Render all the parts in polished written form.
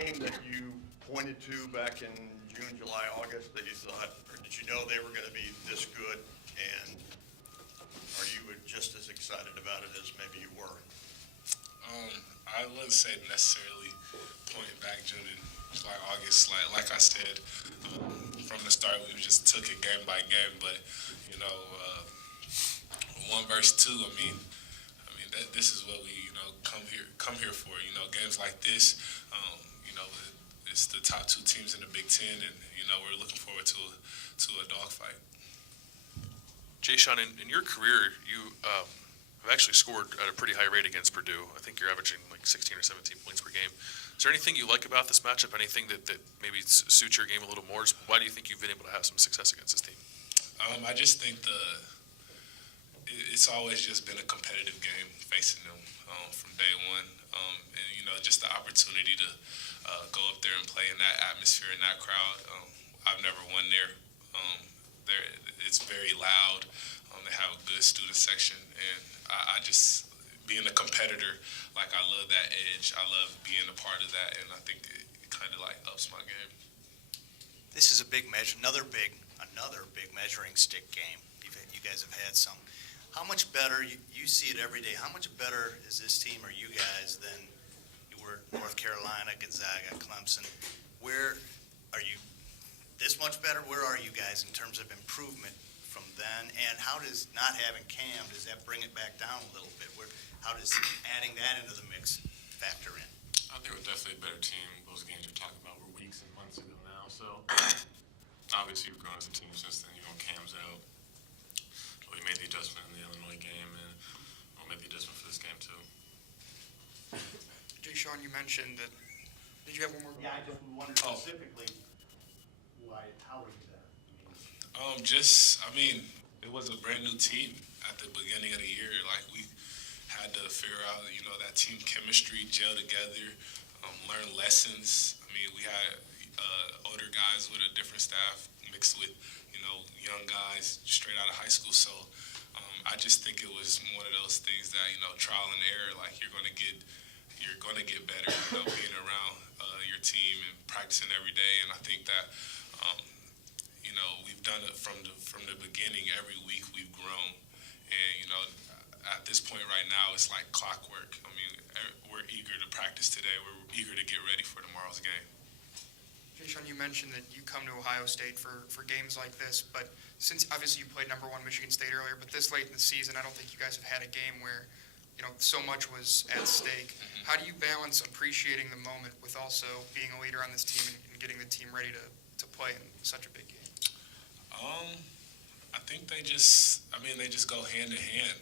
game that you pointed to back in June, July, August that you thought, or did you know they were going to be this good? And are you just as excited about it as maybe you were? I wouldn't say necessarily point back June and July, August. Like I said, from the start, we just took it game by game. But you know, 1 versus 2. This is what we come here for. You know, games like this. You know, it's the top 2 teams in the Big Ten, and you know we're looking forward to a dogfight. Jae'Sean, in your career, you have actually scored at a pretty high rate against Purdue. I think you're averaging like 16 or 17 points per game. Is there anything you like about this matchup? Anything that maybe suits your game a little more? Why do you think you've been able to have some success against this team? I just think it's always just been a competitive game facing them from day one, and you know just the opportunity to go up there and play in that atmosphere in that crowd. I've never won there. It's very loud. They have a good student section, and I just, being a competitor, like I love that edge. I love being a part of that, and I think it kind of like ups my game. This is a big measure, another big measuring stick game. You guys have had some. How much better, you see it every day, how much better is this team or you guys than you were North Carolina, Gonzaga, Clemson? Where are you this much better? Where are you guys in terms of improvement from then? And how does not having Cam, does that bring it back down a little bit? How does adding that into the mix factor in? I think we're definitely a better team. Those games you're talking about were weeks and months ago now. So obviously we've grown as a team since then. You know, Cam's out. But we made the adjustment in the Illinois game, and we'll make the adjustment for this game too. Jae'Sean, you mentioned that. Did you have one more? Yeah, I just wondered specifically how are you there? It was a brand new team at the beginning of the year. Like, we had to figure out, you know, that team chemistry, gel together, learn lessons. We had older guys with a different staff mixed with, you know, young guys straight out of high school. So I just think it was one of those things that, you know, trial and error. Like, you're going to get better, you know, being around your team and practicing every day. And I think that, you know, we've done it from the beginning. Every week we've grown, and you know, at this point right now, it's like clockwork. We're eager to practice today. We're eager to get ready for tomorrow's game. Jae'Sean, you mentioned that you come to Ohio State for games like this, but since obviously you played #1 Michigan State earlier, but this late in the season, I don't think you guys have had a game where, you know, so much was at stake. Mm-hmm. How do you balance appreciating the moment with also being a leader on this team and getting the team ready to play in such a big game? I think they just go hand in hand.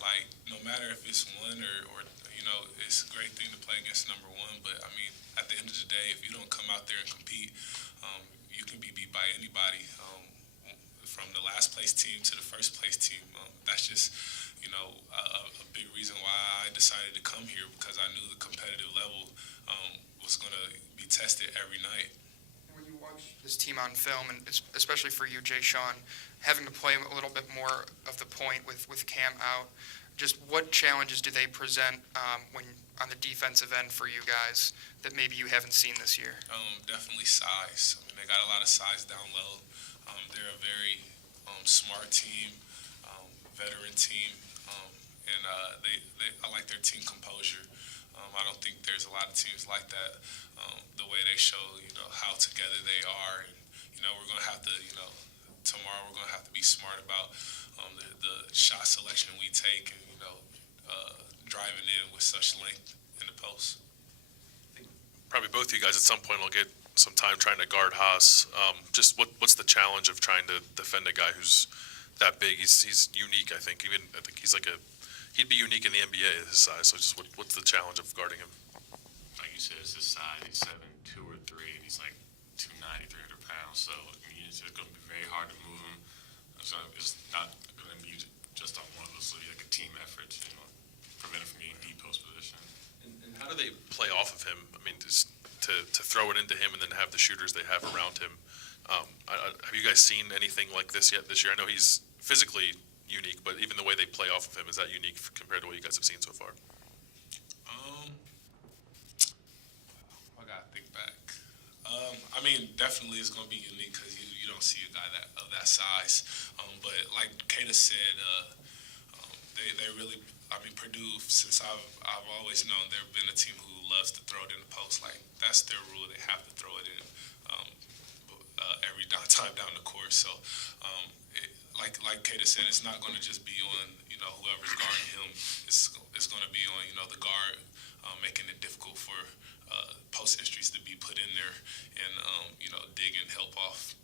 Like, no matter if it's one or you know, it's a great thing to play against #1, but at the end of the day, if you don't come out there and compete, you can be beat by anybody, from the last place team to the first place team. That's just, you know, a big reason why I decided to come here, because I knew the competitive level was going to be tested every night. When you watch this team on film, and especially for you, Jae'Sean, having to play a little bit more of the point with Cam out, just what challenges do they present when on the defensive end for you guys that maybe you haven't seen this year? Definitely size. They got a lot of size down low. They're a very smart team, veteran team, and I like their team composure. I don't think there's a lot of teams like that. The way they show, you know, how together they are, and you know, we're gonna have to, you know, tomorrow we're gonna have to be smart about the shot selection we take, and you know, driving in with such length in the post. I think probably both of you guys at some point will get some time trying to guard Haas. Just what's the challenge of trying to defend a guy who's that big? He's unique, I think. I think he's he'd be unique in the NBA at his size. So just what's the challenge of guarding him? Like you said, it's his size. He's 7'2" or 3", and he's like 290, 300 pounds. So it's just going to be very hard to move him. So it's not going to be just on one of us. It'll be like a team effort to, you know, prevent him from getting deep post position. And how do they play off of him? Just to throw it into him and then have the shooters they have around him. Have you guys seen anything like this yet this year? I know he's physically unique, but even the way they play off of him, is that unique compared to what you guys have seen so far? mean, definitely it's going to be unique because you don't see a guy of that size. But like Kata said, they really, I mean, Purdue, since I've always known, they've been a team who loves to throw it in the post. Like, that's their rule. They have to throw it in every time down the court. So, like Kata said, it's not going to just be on, whoever's guarding him. It's going to be on, the guard making it difficult for post entries to be put in there and, dig and help off.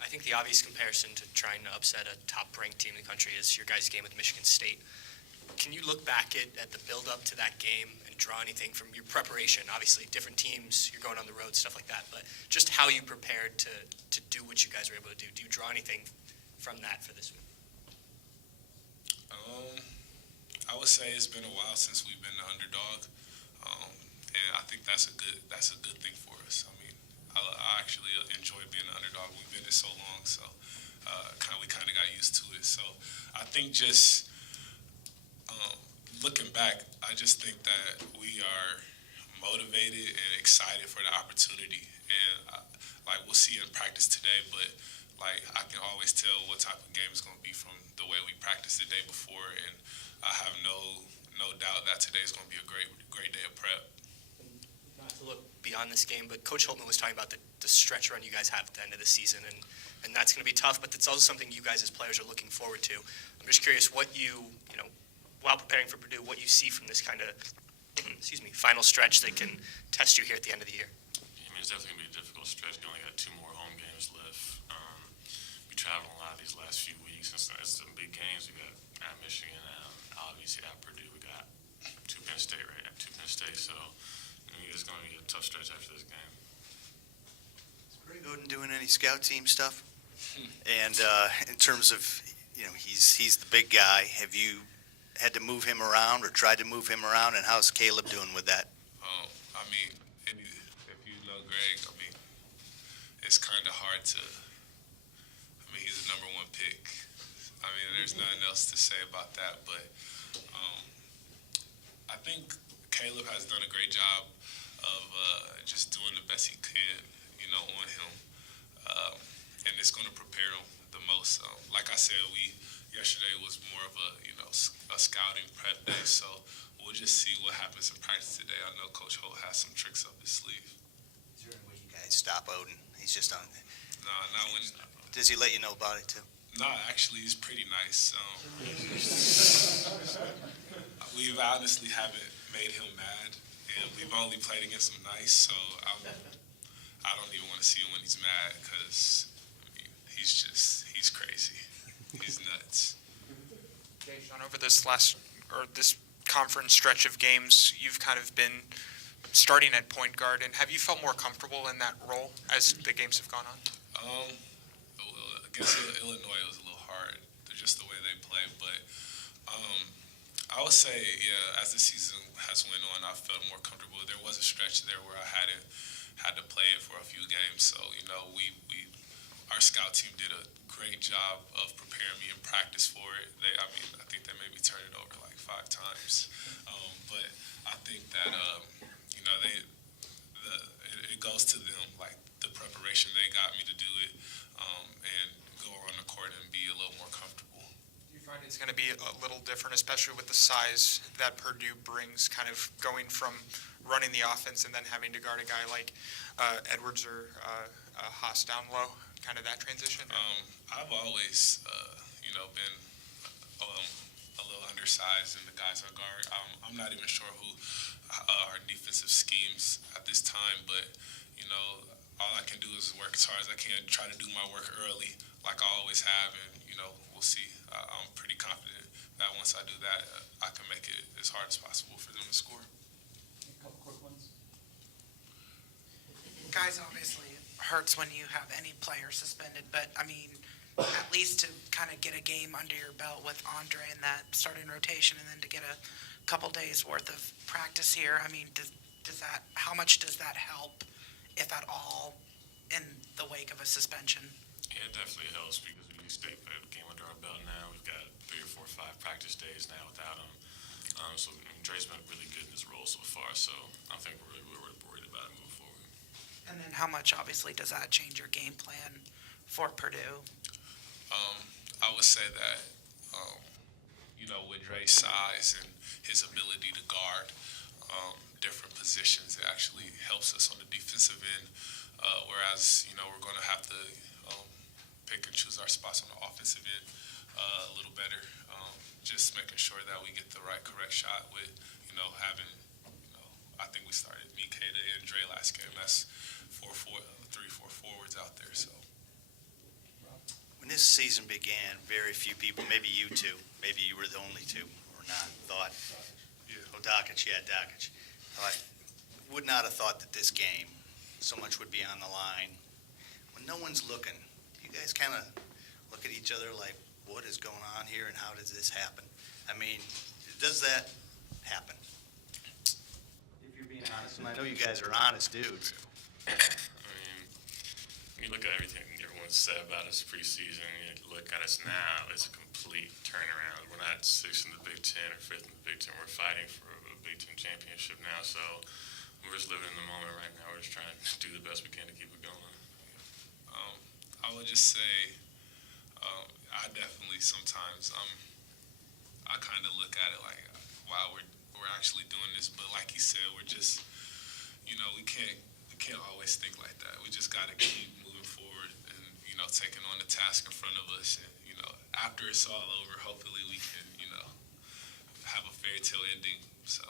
I think the obvious comparison to trying to upset a top-ranked team in the country is your guys' game with Michigan State. Can you look back at the build-up to that game and draw anything from your preparation? Obviously, different teams, you're going on the road, stuff like that, but just how you prepared to do what you guys were able to do. Do you draw anything from that for this one? I would say it's been a while since we've been the underdog, and I think that's a good thing for us. I mean, I actually enjoy being an underdog. We've been it so long, so we kind of got used to it. So I think just looking back, I just think that we are motivated and excited for the opportunity, and we'll see in practice today, but I can always tell what type of game it's going to be from the way we practiced the day before, and I have no doubt that today is going to be a great day of prep. Not to look beyond this game, but Coach Holtman was talking about the stretch run you guys have at the end of the season, and that's going to be tough, but it's also something you guys as players are looking forward to. I'm just curious what while preparing for Purdue, what you see from this kind of, final stretch that can test you here at the end of the year. I mean, it's definitely going to be a difficult stretch. We only got 2 more home games left. We traveled a lot these last few weeks. It's some big games. We got at Michigan, obviously at Purdue. We got Penn State, right? At Penn State. So, it's going to be a tough stretch after this game. Is Greg Oden doing any scout team stuff? And in terms of, he's the big guy. Have you had to move him around or tried to move him around? And how's Caleb doing with that? I mean, if you know Greg, I mean, it's kind of hard to. I mean, he's the #1 pick. I mean, there's nothing else to say about that. But I think Caleb has done a great job of just doing the best he can, on him, and it's going to prepare him the most. Like I said, yesterday was more of a scouting prep day, so we'll just see what happens in practice today. I know Coach Holt has some tricks up his sleeve. Is there any way you guys stop Oden? He's just on. No, not when. Does he let you know about it too? No, actually, he's pretty nice. We honestly haven't made him mad, and we've only played against him nice, so I don't even want to see him when he's mad because he's crazy. He's nuts. Jae'Sean, over this this conference stretch of games, you've kind of been starting at point guard, and have you felt more comfortable in that role as the games have gone on? Against Illinois, it was a little hard, just the way they play. But I would say, yeah, as the season has went on, I felt more comfortable. There was a stretch there where I had to play it for a few games. So our scout team did a great job of preparing me in practice for it. I think they made me turn it over like 5 times. But I think that it goes to them, like the preparation they got me to do it, and go on the court and be a little more comfortable. Do you find it's going to be a little different, especially with the size that Purdue brings, kind of going from running the offense and then having to guard a guy like Edwards or Haas down low, kind of that transition? I've always, been a little undersized in the guys I guard. I'm not even sure who our defensive schemes at this time, but, all I can do is work as hard as I can, try to do my work early like I always have, and, we'll see. I'm pretty confident that once I do that, I can make it as hard as possible for them to score. A couple quick ones. Guys, obviously, it hurts when you have any player suspended, but, I mean, at least to kind of get a game under your belt with Andre in that starting rotation and then to get a couple days worth of practice here, I mean, how much does that help, if at all, in the wake of a suspension? Yeah, it definitely helps because we stay a game under our belt now. We've got 3 or 4 or 5 practice days now without him. So Dre's been really good in his role so far, so I think we're worried about it moving forward. And then how much, obviously, does that change your game plan for Purdue? I would say that, with Dre's size and his ability to guard different positions, it actually helps us on the defensive end. Whereas, we're going to have to pick and choose our spots on the offensive end a little better. Just making sure that we get the right correct shot with, having, I think we started me, Kata, and Dre last game. That's 3-4 forwards out there, so. When this season began, very few people, maybe you two, maybe you were the only two or not, thought, Dockich, would not have thought that this game, so much would be on the line. When no one's looking, do you guys kind of look at each other like, what is going on here and how does this happen? I mean, does that happen? If you're being honest, and I know you guys are honest dudes. I mean, when you look at everything everyone's said about us preseason, you look at us now, it's a complete turnaround. We're not 6th in the Big Ten or 5th in the Big Ten. We're fighting for a Big Ten championship now, so we're just living in the moment right now. We're just trying to do the best we can to keep it going. I would just say, I definitely sometimes, I kind of look at it like, wow, we're actually doing this, but like you said, we're just, we can't always think like that. We just got to keep moving forward and, taking on the task in front of us. And, after it's all over, hopefully we can, have a fairy tale ending. So.